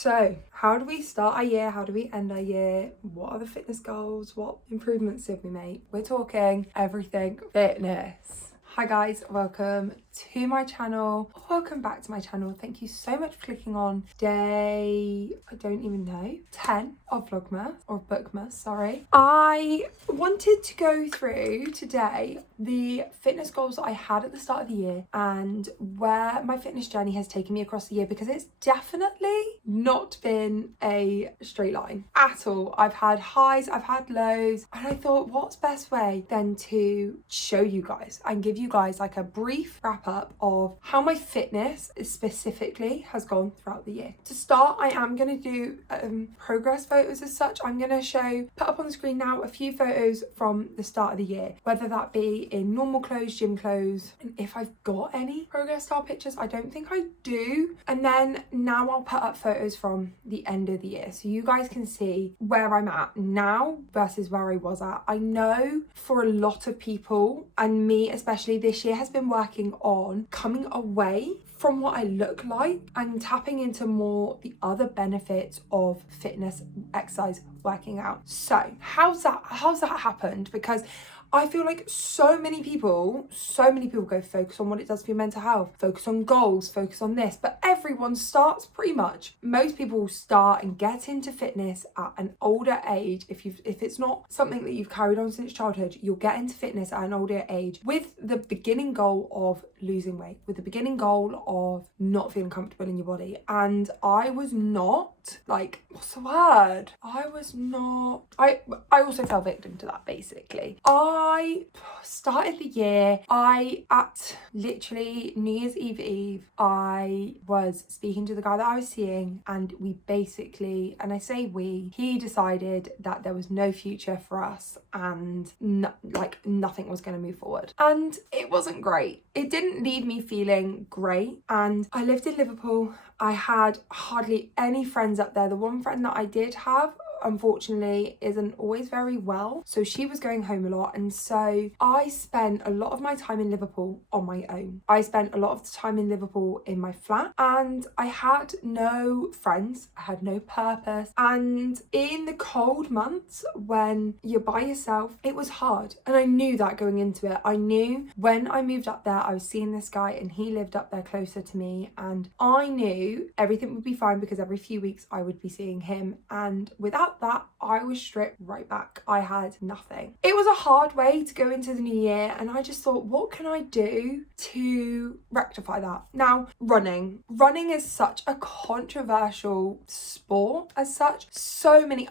So how do we start our year? How do we end our year? What are the fitness goals? What improvements did we make? We're talking everything fitness. Hi guys, welcome to my channel. Welcome back to my channel. Thank you so much for clicking on day, I don't even know, 10 of Vlogmas, or Bookmas, sorry. I wanted to go through today the fitness goals that I had at the start of the year and where my fitness journey has taken me across the year, because it's definitely not been a straight line at all. I've had highs, I've had lows, and I thought, what's best way than to show you guys and give you guys like a brief wrap up of how my fitness specifically has gone throughout the year. To start, I am going to do progress photos as such. I'm going to put up on the screen now a few photos from the start of the year, whether that be in normal clothes, gym clothes, and if I've got any progress style pictures, I don't think I do. And then now I'll put up photos from the end of the year so you guys can see where I'm at now versus where I was at. I know for a lot of people, and me especially, this year has been working on coming away from what I look like and tapping into more the other benefits of fitness, exercise, working out. So how's that happened? Because I feel like so many people go focus on what it does for your mental health, focus on goals, focus on this, but everyone starts pretty much. Most people start and get into fitness at an older age. If it's not something that you've carried on since childhood, you'll get into fitness at an older age with the beginning goal of losing weight, with the beginning goal of not feeling comfortable in your body. And I was not, like, what's the word? I also fell victim to that, basically. I started the year, at literally New Year's Eve, I was speaking to the guy that I was seeing, and we basically, and I say we, he decided that there was no future for us and nothing was going to move forward. And it wasn't great. It didn't leave me feeling great. And I lived in Liverpool. I had hardly any friends up there. The one friend that I did have, unfortunately, isn't always very well, so she was going home a lot, and so I spent a lot of my time in Liverpool on my own. I spent a lot of the time in Liverpool in my flat, and I had no friends, I had no purpose, and in the cold months when you're by yourself, it was hard. And I knew that going into it. I knew when I moved up there, I was seeing this guy and he lived up there closer to me, and I knew everything would be fine because every few weeks I would be seeing him, and without that, I was stripped right back. I had nothing. It was a hard way to go into the new year, and I just thought, what can I do to rectify that? Now, running is such a controversial sport as such.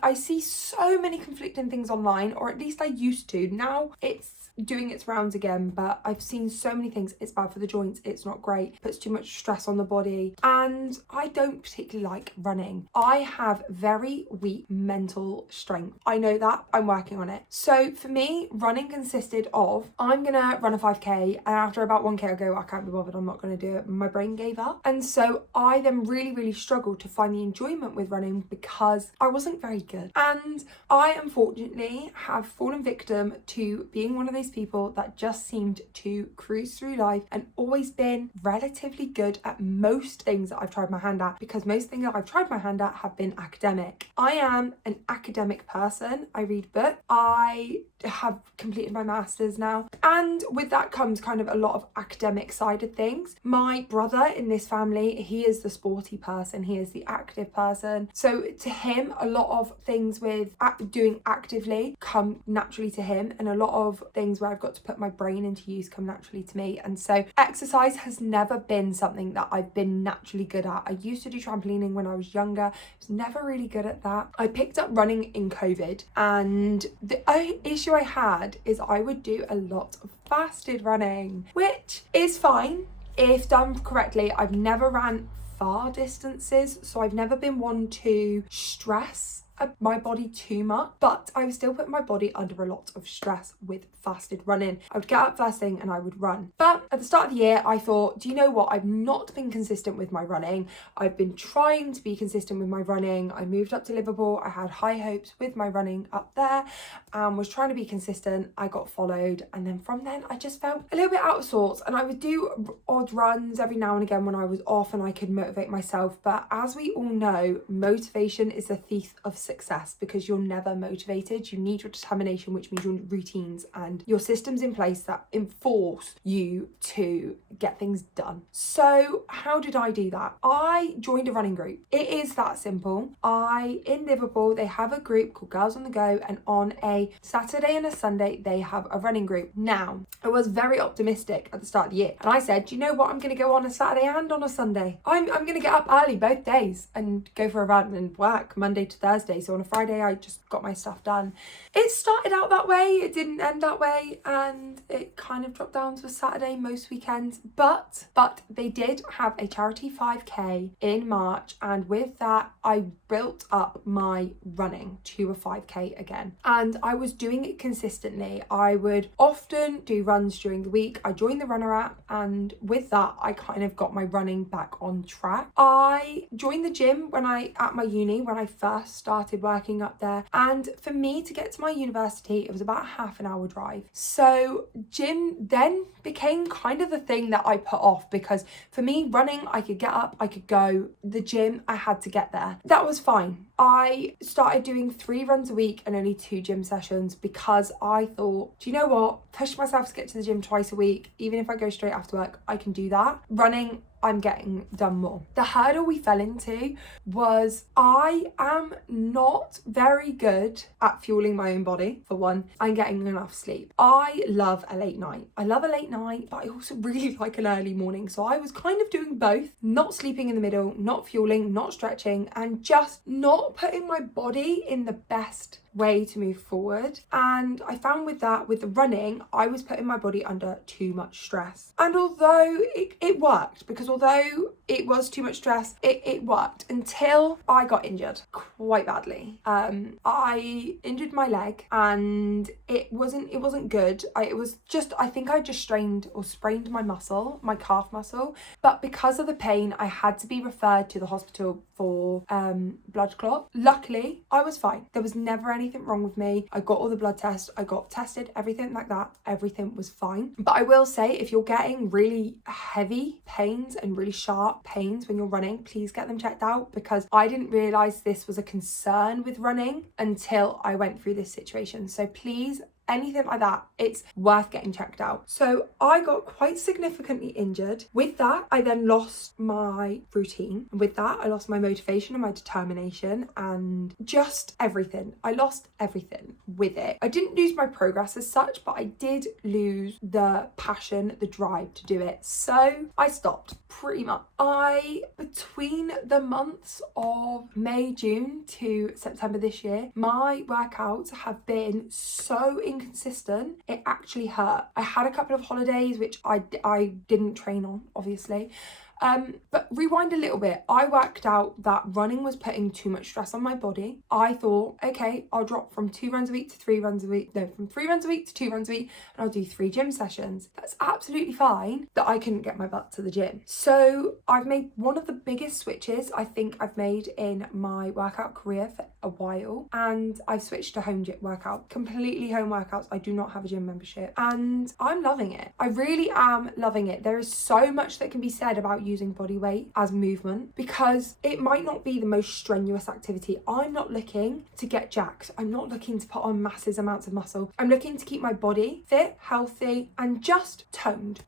I see so many conflicting things online, or at least I used to. Now it's doing its rounds again, but I've seen so many things. It's bad for the joints, it's not great, puts too much stress on the body, and I don't particularly like running. I have very weak mental strength. I know that, I'm working on it. So for me, running consisted of, I'm gonna run a 5k, and after about 1k I go, I can't be bothered, I'm not gonna do it. My brain gave up. And so I then really struggled to find the enjoyment with running because I wasn't very good. And I unfortunately have fallen victim to being one of those people that just seemed to cruise through life and always been relatively good at most things that I've tried my hand at, because most things that I've tried my hand at have been academic. I am an academic person. I read books. I have completed my master's now, and with that comes kind of a lot of academic side of things. My brother in this family, he is the sporty person, he is the active person, so to him a lot of things with doing actively come naturally to him, and a lot of things where I've got to put my brain into use come naturally to me. And so exercise has never been something that I've been naturally good at. I used to do trampolining when I was younger, I was never really good at that. I picked up running in COVID, and the issue I had is I would do a lot of fasted running, which is fine if done correctly. I've never ran far distances, so I've never been one to stress my body too much, but I was still putting my body under a lot of stress with fasted running. I would get up first thing and I would run. But at the start of the year, I thought, do you know what? I've not been consistent with my running. I've been trying to be consistent with my running. I moved up to Liverpool. I had high hopes with my running up there and was trying to be consistent. I got followed, and then from then I just felt a little bit out of sorts, and I would do odd runs every now and again when I was off and I could motivate myself. But as we all know, motivation is the thief of success, because you're never motivated. You need your determination, which means your routines and your systems in place that enforce you to get things done. So how did I do that? I joined a running group. It is that simple. In Liverpool, they have a group called Girls on the Go, and on a Saturday and a Sunday they have a running group. Now, I was very optimistic at the start of the year, and I said, do you know what, I'm going to go on a Saturday and on a Sunday. I'm going to get up early both days and go for a run and work Monday to Thursday. So on a Friday I just got my stuff done. It started out that way, it didn't end that way, and it kind of dropped down to a Saturday most weekends. But they did have a charity 5k in March, and with that I built up my running to a 5k again, and I was doing it consistently. I would often do runs during the week. I joined the runner app, and with that I kind of got my running back on track. I joined the gym at my uni when I first started working up there, and for me to get to my university it was about a half an hour drive. So gym then became kind of the thing that I put off, because for me, running, I could get up, I could go. The gym, I had to get there. That was fine. I started doing 3 runs a week and only 2 gym sessions, because I thought, do you know what? Push myself to get to the gym twice a week. Even if I go straight after work, I can do that. Running, I'm getting done more. The hurdle we fell into was I am not very good at fueling my own body, for one, and getting enough sleep. I love a late night. But I also really like an early morning. So I was kind of doing both, not sleeping in the middle, not fueling, not stretching, and just not putting my body in the best way to move forward. And I found with the running, I was putting my body under too much stress. And although it worked, because although it was too much stress, it worked until I got injured quite badly. I injured my leg, and it wasn't good. I think I just strained or sprained my calf muscle. But because of the pain, I had to be referred to the hospital for blood clot. Luckily, I was fine. There was never anything wrong with me. I got all the blood tests, I got tested, everything like that. Everything was fine. But I will say, if you're getting really heavy pains and really sharp pains when you're running, please get them checked out, because I didn't realise this was a concern with running until I went through this situation. So please, anything like that, it's worth getting checked out. So I got quite significantly injured. With that, I then lost my routine. With that, I lost my motivation and my determination and just everything. I lost everything with it. I didn't lose my progress as such, but I did lose the passion, the drive to do it. So I stopped pretty much. Between the months of May, June to September this year, my workouts have been so inconsistent, it actually hurt. I had a couple of holidays which I didn't train on, obviously. But rewind a little bit. I worked out that running was putting too much stress on my body. I thought, okay, I'll drop from 2 runs a week to 3 runs a week. No, from 3 runs a week to 2 runs a week, and I'll do 3 gym sessions. That's absolutely fine, that I couldn't get my butt to the gym. So I've made one of the biggest switches I think I've made in my workout career for a while, and I've switched to home gym workout, completely home workouts. I do not have a gym membership, and I'm loving it. I really am loving it. There is so much that can be said about using body weight as movement, because it might not be the most strenuous activity. I'm not looking to get jacked. I'm not looking to put on massive amounts of muscle. I'm looking to keep my body fit, healthy, and just toned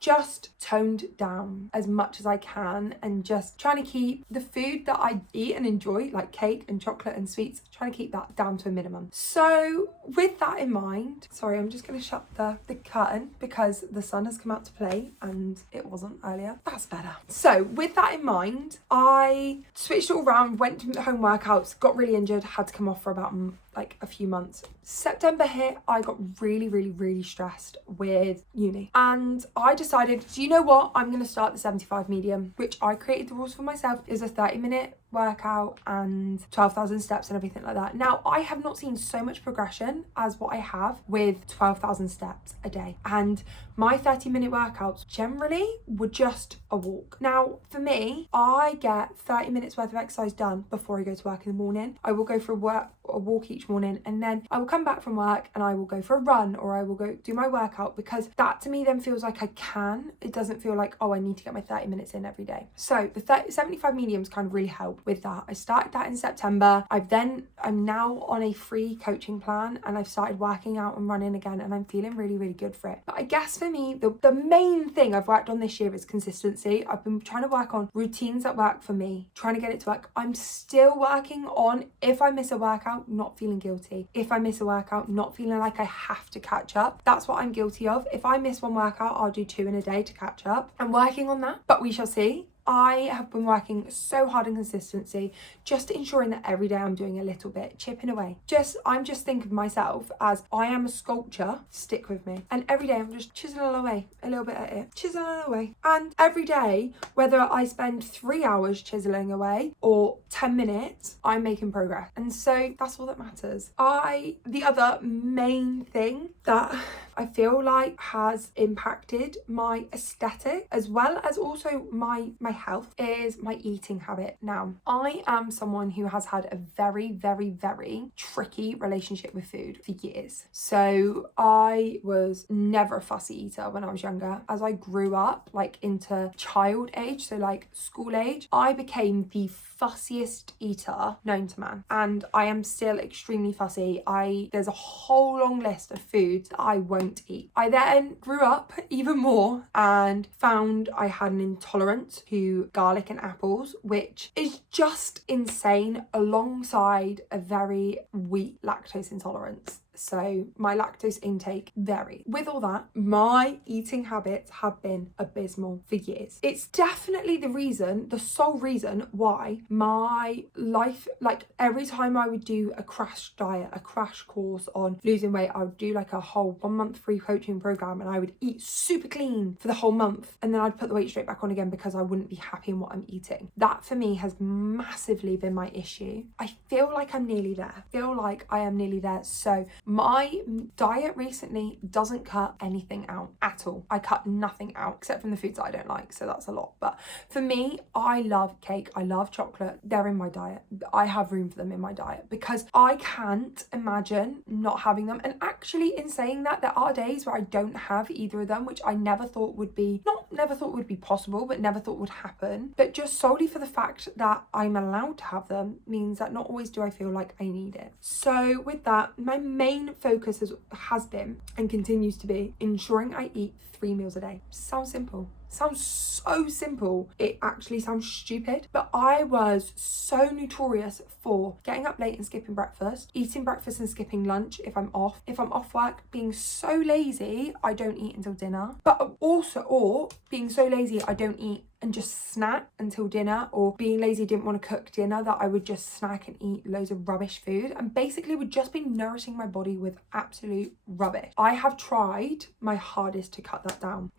down as much as I can, and just trying to keep the food that I eat and enjoy, like cake and chocolate and sweets, trying to keep that down to a minimum. So with that in mind, sorry, I'm just going to shut the curtain because the sun has come out to play and it wasn't earlier. That's better. So with that in mind, I switched it all around, went to home workouts, got really injured, had to come off for about like a few months. September hit, I got really stressed with uni, and I decided, do you know what, I'm going to start the 75 medium, which I created the rules for myself. It was a 30-minute workout and 12,000 steps and everything like that. Now, I have not seen so much progression as what I have with 12,000 steps a day. And my 30-minute workouts generally were just a walk. Now, for me, I get 30 minutes worth of exercise done before I go to work in the morning. I will go for a walk each morning, and then I will come back from work and I will go for a run, or I will go do my workout, because that to me then feels like I can. It doesn't feel like, oh, I need to get my 30 minutes in every day. So the 75 mediums kind of really help with that. I started that in September. I'm now on a free coaching plan, and I've started working out and running again, and I'm feeling really, really good for it. But I guess for me, the main thing I've worked on this year is consistency. I've been trying to work on routines that work for me, trying to get it to work. I'm still working on, if I miss a workout, not feeling guilty. If I miss a workout, not feeling like I have to catch up. That's what I'm guilty of. If I miss one workout, I'll do 2 in a day to catch up. I'm working on that, but we shall see. I have been working so hard on consistency, just ensuring that every day I'm doing a little bit, chipping away. I'm just thinking of myself as I am a sculpture, stick with me. And every day I'm just chiseling away a little bit at it, chiseling away. And every day, whether I spend 3 hours chiseling away or 10 minutes, I'm making progress. And so that's all that matters. The other main thing that I feel like has impacted my aesthetic as well as also my health is my eating habit. Now, I am someone who has had a very, very, very tricky relationship with food for years. So I was never a fussy eater when I was younger. As I grew up, like into child age, so like school age, I became the fussiest eater known to man, and I am still extremely fussy. There's a whole long list of foods that I won't eat. I then grew up even more and found I had an intolerance to garlic and apples, which is just insane, alongside a very weak lactose intolerance. So my lactose intake varied. With all that, my eating habits have been abysmal for years. It's definitely the sole reason why my life, like every time I would do a crash diet, a crash course on losing weight, I would do like a whole 1 month free coaching program, and I would eat super clean for the whole month, and then I'd put the weight straight back on again because I wouldn't be happy in what I'm eating. That for me has massively been my issue. I feel like I'm nearly there. So my diet recently doesn't cut anything out at all. I cut nothing out except from the foods that I don't like, so that's a lot. But for me, I love cake, I love chocolate. They're in my diet. I have room for them in my diet because I can't imagine not having them. And actually, in saying that, there are days where I don't have either of them, which I never thought would be possible, but never thought would happen. But just solely for the fact that I'm allowed to have them means that not always do I feel like I need it. So with that, my main focus has been and continues to be ensuring I eat 3 meals a day. Sounds simple. Sounds so simple. It actually sounds stupid, but I was so notorious for getting up late and skipping breakfast, eating breakfast and skipping lunch if I'm off work, being so lazy I don't eat until dinner, or being so lazy I don't eat and just snack until dinner, or being lazy, didn't want to cook dinner, that I would just snack and eat loads of rubbish food and basically would just be nourishing my body with absolute rubbish. I have tried my hardest to cut that down.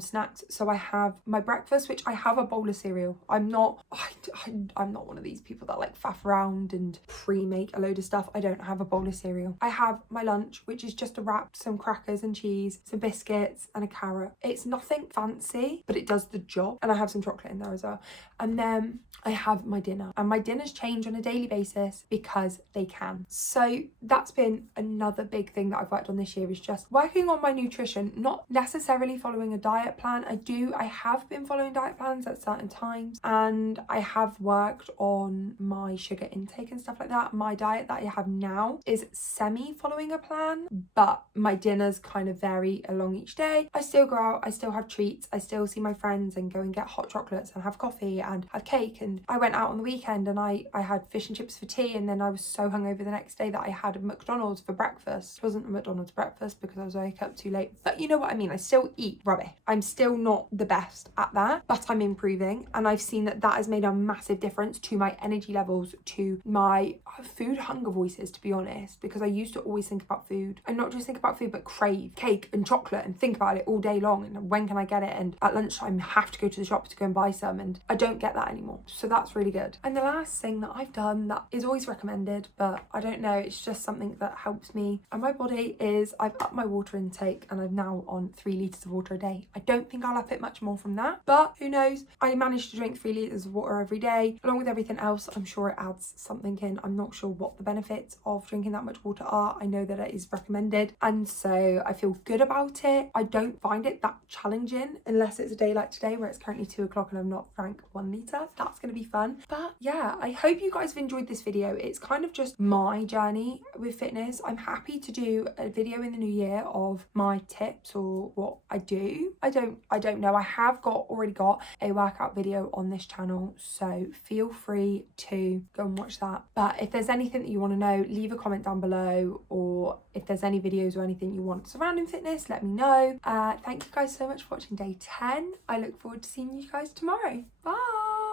Snacks. So I have my breakfast, which I have a bowl of cereal. I'm not one of these people that like faff around and pre-make a load of stuff. I don't have a bowl of cereal. I have my lunch, which is just a wrap, some crackers and cheese, some biscuits and a carrot. It's nothing fancy, but it does the job. And I have some chocolate in there as well. And then I have my dinner, and my dinners change on a daily basis because they can. So that's been another big thing that I've worked on this year, is just working on my nutrition, not necessarily following a diet plan. I have been following diet plans at certain times, and I have worked on my sugar intake and stuff like that. My diet that I have now is semi following a plan, but my dinners kind of vary along each day. I still go out, I still have treats, I still see my friends and go and get hot chocolates and have coffee and have cake. And I went out on the weekend and I had fish and chips for tea, and then I was so hungover the next day that I had a McDonald's for breakfast. It wasn't a McDonald's breakfast because I was woke up too late, but you know what I mean. I still eat rubbish. I'm still still not the best at that, but I'm improving, and I've seen that has made a massive difference to my energy levels, to my food hunger voices, to be honest, because I used to always think about food, and not just think about food, but crave cake and chocolate and think about it all day long, and when can I get it, and at lunchtime have to go to the shop to go and buy some, and I don't get that anymore. So that's really good. And the last thing that I've done that is always recommended, but I don't know, it's just something that helps me and my body, is I've upped my water intake, and I'm now on 3 litres of water a day. I don't think I'll up it much more from that, but who knows. I managed to drink 3 litres of water every day, along with everything else. I'm sure it adds something in. I'm not sure what the benefits of drinking that much water are. I know that it is recommended, and so I feel good about it. I don't find it that challenging unless it's a day like today where it's currently 2 o'clock and I've not drank 1 litre. That's going to be fun. But yeah, I hope you guys have enjoyed this video. It's kind of just my journey with fitness. I'm happy to do a video in the new year of my tips or what I do. I don't know. I have already got a workout video on this channel, so feel free to go and watch that. But if there's anything that you want to know, leave a comment down below, or if there's any videos or anything you want surrounding fitness, let me know. Thank you guys so much for watching day 10. I look forward to seeing you guys tomorrow. Bye.